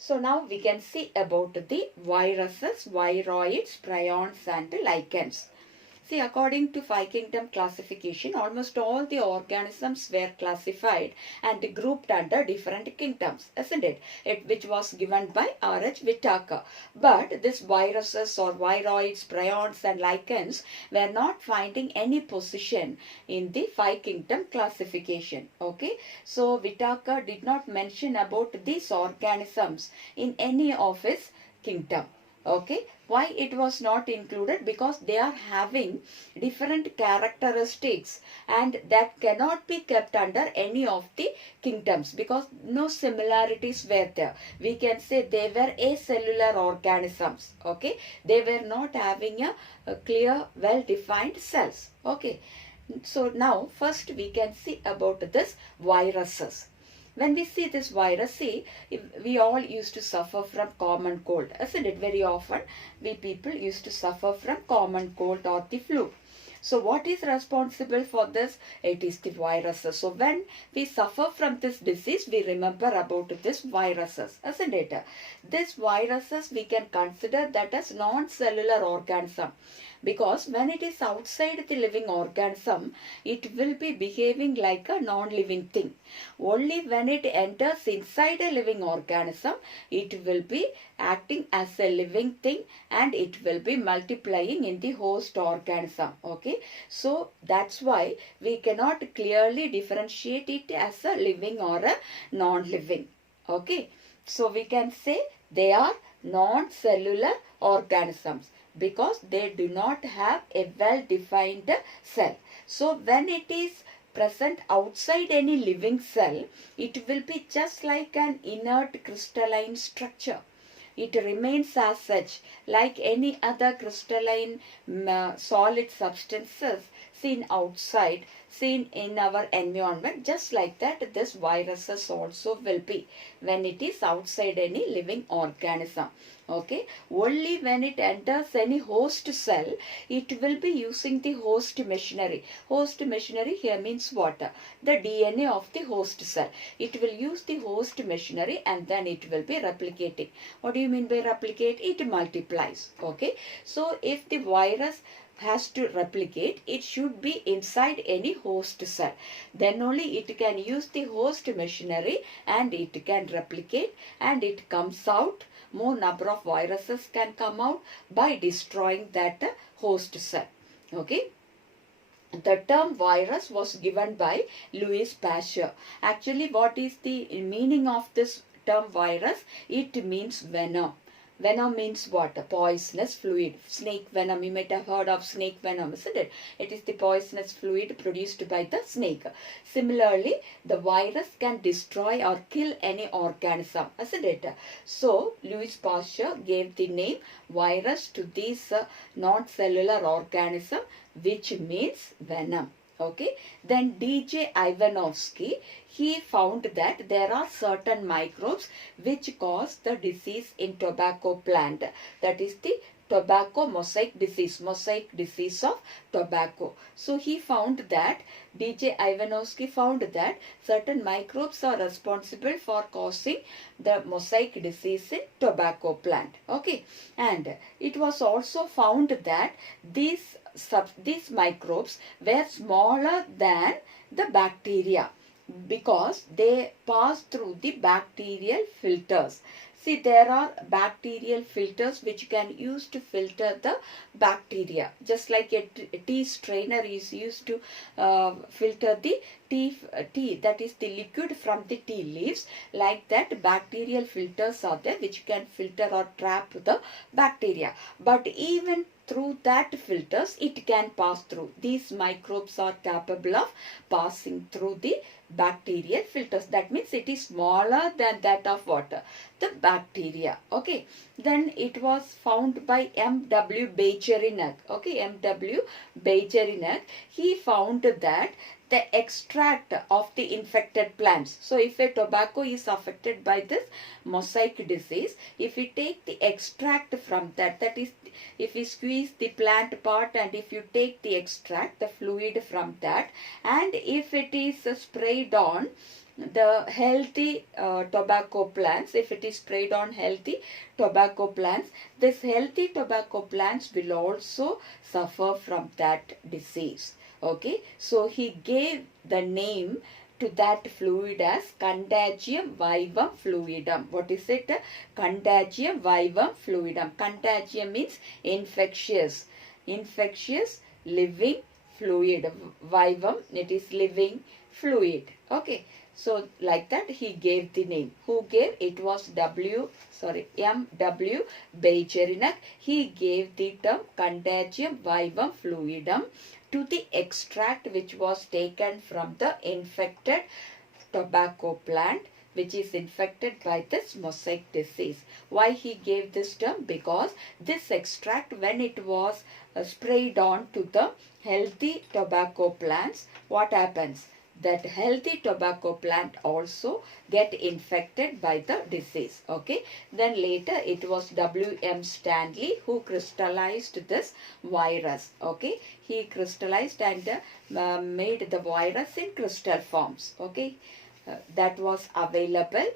So now we can see about the viruses, viroids, prions and lichens. See, according to Five Kingdom classification, almost all the organisms were classified and grouped under different kingdoms, isn't it? Which was given by R.H. Whitaker. But these viruses or viroids, prions and lichens were not finding any position in the Five Kingdom classification. Okay, so Whitaker did not mention about these organisms in any of his kingdom. Okay, why it was not included? Because they are having different characteristics and that cannot be kept under any of the kingdoms because no similarities were there. We can say they were acellular organisms. Okay, they were not having a clear well defined cells. Okay, so now first we can see about this viruses. When we see this virus, see, we all used to suffer from common cold, isn't it? Very often we people used to suffer from common cold or the flu. So what is responsible for this? It is the viruses. So when we suffer from this disease, we remember about this viruses, isn't it? This viruses we can consider that as non-cellular organism. Because when it is outside the living organism, it will be behaving like a non-living thing. Only when it enters inside a living organism, it will be acting as a living thing and it will be multiplying in the host organism. Okay, so that's why we cannot clearly differentiate it as a living or a non-living. Okay, so we can say they are non-cellular organisms because they do not have a well-defined cell. So when it is present outside any living cell, it will be just like an inert crystalline structure. It remains as such like any other crystalline solid substances seen outside, seen in our environment. Just like that, this viruses also will be when it is outside any living organism. Okay, only when it enters any host cell, it will be using the host machinery. Host machinery here means what? The DNA of the host cell. It will use the host machinery and then it will be replicating. What do you mean by replicate? It multiplies. Okay, so if the virus has to replicate, it should be inside any host cell. Then only it can use the host machinery and it can replicate and it comes out. More number of viruses can come out by destroying that host cell. Okay. The term virus was given by Louis Pasteur. Actually, what is the meaning of this term virus? It means venom. Venom means what? A poisonous fluid. Snake venom. You might have heard of snake venom, isn't it? It is the poisonous fluid produced by the snake. Similarly, the virus can destroy or kill any organism, isn't it? So, Louis Pasteur gave the name virus to this non-cellular organism, which means venom. Okay, then DJ Ivanovsky, he found that there are certain microbes which cause the disease in tobacco plant. That is the tobacco mosaic disease of tobacco. So he found that, DJ Ivanovsky found that certain microbes are responsible for causing the mosaic disease in tobacco plant. Okay, and it was also found that these microbes were smaller than the bacteria because they pass through the bacterial filters. See, there are bacterial filters which can use to filter the bacteria. Just like a tea strainer is used to filter the tea, that is the liquid from the tea leaves. Like that, bacterial filters are there which can filter or trap the bacteria. But even through that filters, it can pass through. These microbes are capable of passing through the bacterial filters. That means it is smaller than that of water, the bacteria. Okay, then it was found by M.W. Becherinek. Okay, M.W. Becherinek, he found that the extract of the infected plants. So if a tobacco is affected by this mosaic disease, if we take the extract from that, that is, if we squeeze the plant part and if you take the extract, the fluid from that, and if it is sprayed on the healthy tobacco plants, if it is sprayed on healthy tobacco plants, this healthy tobacco plants will also suffer from that disease. Okay, so he gave the name to that fluid as Contagium vivum fluidum. What is it? Contagium vivum fluidum. Contagium means infectious. Infectious living fluid. Vivum, it is living fluid. Okay. So like that he gave the name. Who gave? It was M.W. Becherinak. He gave the term Contagium vivum fluidum to the extract which was taken from the infected tobacco plant which is infected by this mosaic disease. Why he gave this term? Because this extract, when it was sprayed on to the healthy tobacco plants, what happens? That healthy tobacco plant also get infected by the disease. Okay. Then later it was W.M. Stanley who crystallized this virus. Okay. He crystallized and made the virus in crystal forms. Okay. That was available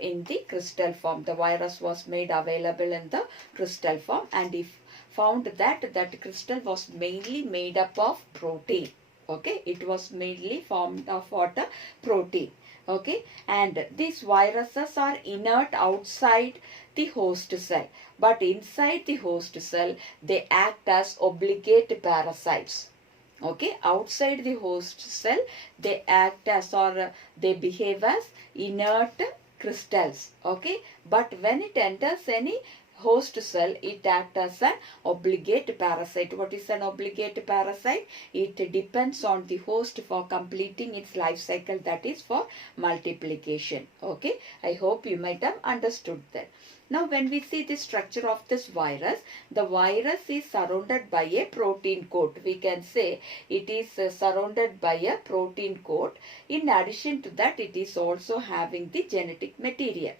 in the crystal form. The virus was made available in the crystal form, and he found that that crystal was mainly made up of protein. Okay, it was mainly formed of water protein. Okay, and these viruses are inert outside the host cell, but inside the host cell they act as obligate parasites. Okay, outside the host cell they act as, or they behave as inert crystals. Okay, but when it enters any host cell, it acts as an obligate parasite. What is an obligate parasite? It depends on the host for completing its life cycle, that is for multiplication. Okay, I hope you might have understood that. Now when we see the structure of this virus, the virus is surrounded by a protein coat. We can say it is surrounded by a protein coat. In addition to that, it is also having the genetic material.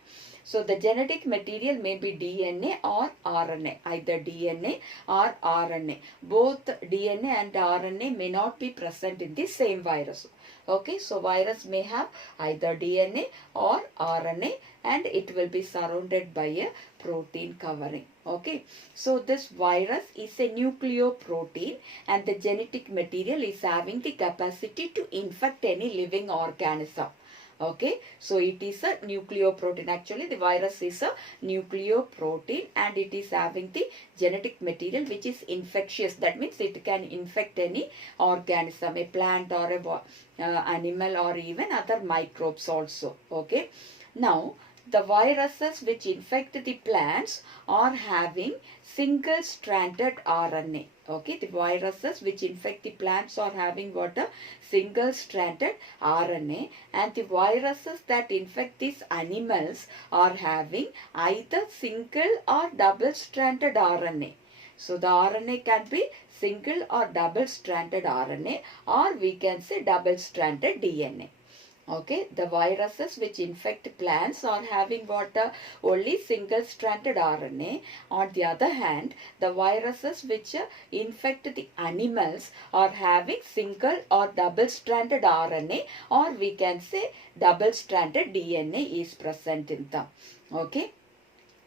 So the genetic material may be DNA or RNA, either DNA or RNA. Both DNA and RNA may not be present in the same virus. Okay, so virus may have either DNA or RNA, and it will be surrounded by a protein covering. Okay, so this virus is a nucleoprotein, and the genetic material is having the capacity to infect any living organism. Okay, so it is a nucleoprotein. Actually, the virus is a nucleoprotein, and it is having the genetic material which is infectious. That means it can infect any organism, a plant or a animal, or even other microbes also. Okay, now the viruses which infect the plants are having single-stranded RNA. Okay, the viruses which infect the plants are having what? A single-stranded RNA, and the viruses that infect these animals are having either single or double-stranded RNA. So the RNA can be single or double-stranded RNA, or we can say double-stranded DNA. Okay, the viruses which infect plants are having what? Only single-stranded RNA. On the other hand, the viruses which infect the animals are having single or double-stranded RNA, or we can say double-stranded DNA is present in them. Okay.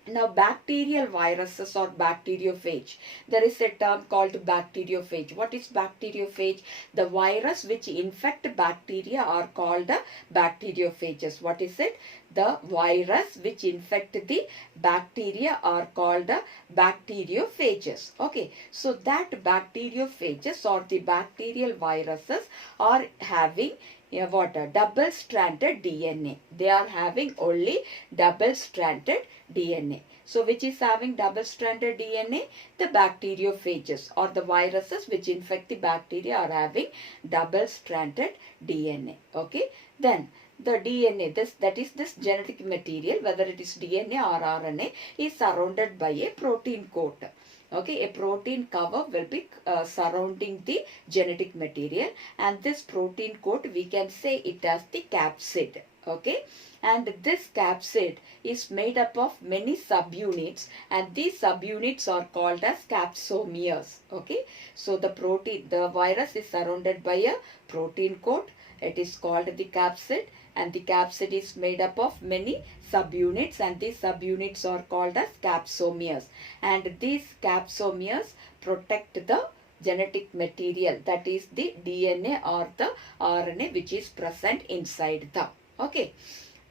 Now, bacterial viruses or bacteriophage. There is a term called bacteriophage. What is bacteriophage? The virus which infect bacteria are called bacteriophages. What is it? The virus which infect the bacteria are called bacteriophages. Okay, so that bacteriophages or the bacterial viruses are having what? Double-stranded DNA. They are having only double-stranded DNA. So which is having double-stranded DNA? The bacteriophages, or the viruses which infect the bacteria are having double-stranded DNA. Okay. Then the DNA, that is this genetic material, whether it is DNA or RNA, is surrounded by a protein coat. Okay, a protein cover will be surrounding the genetic material, and this protein coat, we can say it as the capsid. Okay, and this capsid is made up of many subunits, and these subunits are called as capsomeres. Okay, so the virus is surrounded by a protein coat. It is called the capsid, and the capsid is made up of many subunits, and these subunits are called as capsomeres, and these capsomeres protect the genetic material, that is the DNA or the RNA which is present inside the. Okay.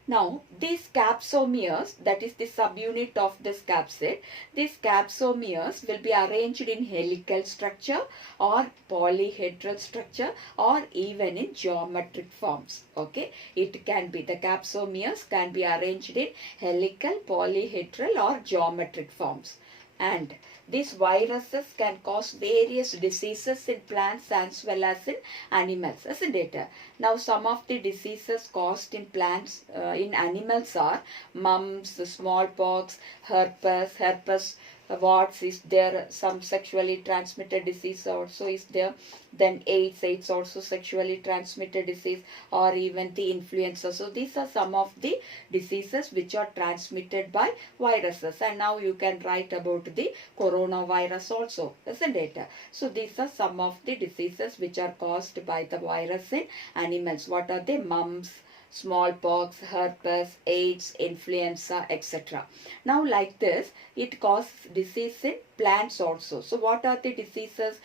Now, these capsomeres, that is the subunit of this capsid, these capsomeres will be arranged in helical structure or polyhedral structure or even in geometric forms. Okay, it can be, the capsomeres can be arranged in helical, polyhedral or geometric forms. And these viruses can cause various diseases in plants as well as in animals, isn't it? Now, some of the diseases caused in plants, in animals are mumps, smallpox, herpes warts is there, some sexually transmitted disease also is there, then AIDS also sexually transmitted disease, or even the influenza. So these are some of the diseases which are transmitted by viruses, and now you can write about the coronavirus also, isn't it? So these are some of the diseases which are caused by the virus in animals. What are they? Mumps, smallpox, herpes, AIDS, influenza, etc. Now, like this, it causes disease in plants also. So what are the diseases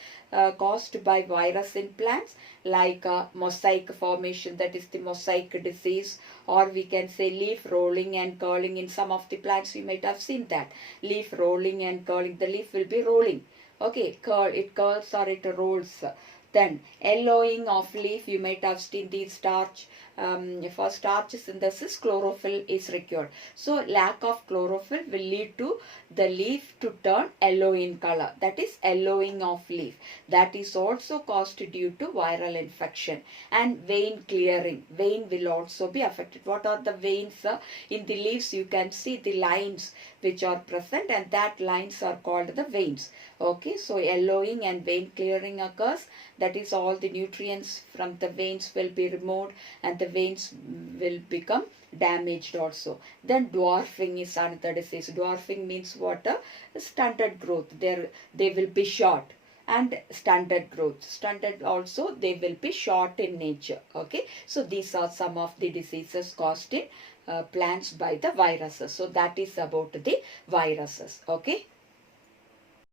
caused by virus in plants? Like mosaic formation, that is the mosaic disease, or we can say leaf rolling and curling. In some of the plants you might have seen that leaf rolling and curling, the leaf will be rolling. Okay, it curls or it rolls. Then yellowing of leaf, you might have seen the starch. For starch synthesis, chlorophyll is required. So lack of chlorophyll will lead to the leaf to turn yellow in color. That is yellowing of leaf. That is also caused due to viral infection. And vein clearing. Vein will also be affected. What are the veins? In the leaves you can see the lines which are present, and that lines are called the veins. Okay, so yellowing and vein clearing occurs. That is, all the nutrients from the veins will be removed and the veins will become damaged also. Then dwarfing is another disease. Dwarfing means what? Stunted growth. They will be short. And stunted growth. Stunted also, they will be short in nature. Okay, so these are some of the diseases caused in plants by the viruses. So that is about the viruses. Okay.